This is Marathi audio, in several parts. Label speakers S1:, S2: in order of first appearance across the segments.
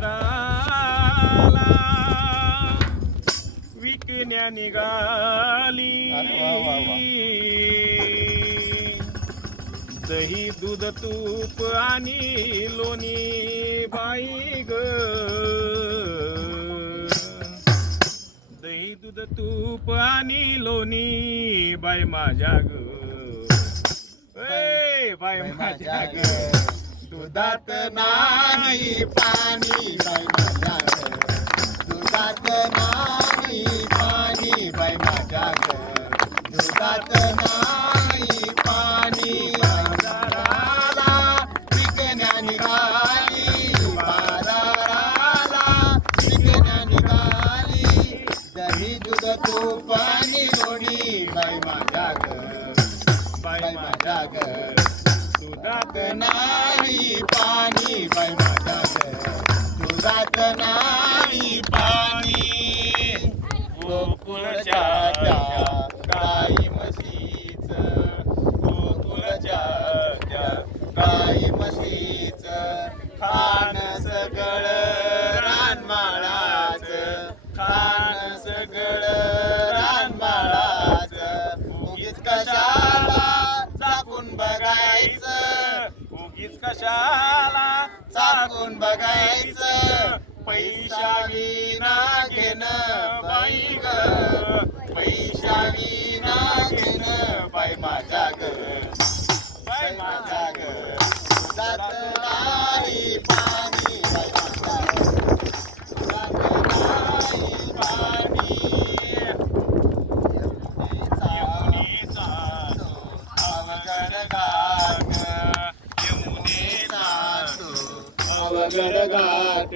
S1: बाजाराला विकण्या निघाली. दही दूध तूप आणि लोणी बाई ग. दही दूध तूप आणि लोणी बाई माझ्या ग. ए, बाई माझ्या ग.
S2: दुधात नाही पाणी बाई माझ्या ग. दुधात नाही पाणी बाई माझ्या दुधात नाही पाणी बाजाराला विकण्या निघाली. बाजाराला विकण्या निघाली. दही दूध तूप आणि लोणी बाई माझ्या घर बाई माझ्या घर दुधात नाही पाणी बाई माझ्या ग दुधात नाही पाणी. गोकुळच्या त्या गाई म्हशीच गोकुळच्या त्या गाई म्हशीच कशाला चाकून बघायचं. पैशा विना घेणं बाई ग. पैशा घाट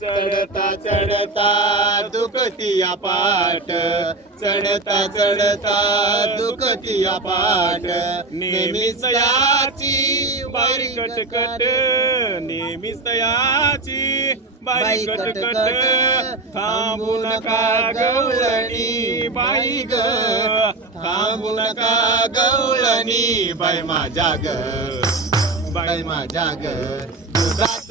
S2: चढता चढता दुखती पाट चढता चढता दुखती पाट नेहमीच याची
S1: बारी कटकट नेहमीच तयाची बारी
S2: बाई
S1: कटकट
S2: कटकट,
S1: थांबू नका गवळणी बाई ग.
S2: थांबू नका गवळणी बाई माझ्या ग. बाई माझ्या ग. दुधात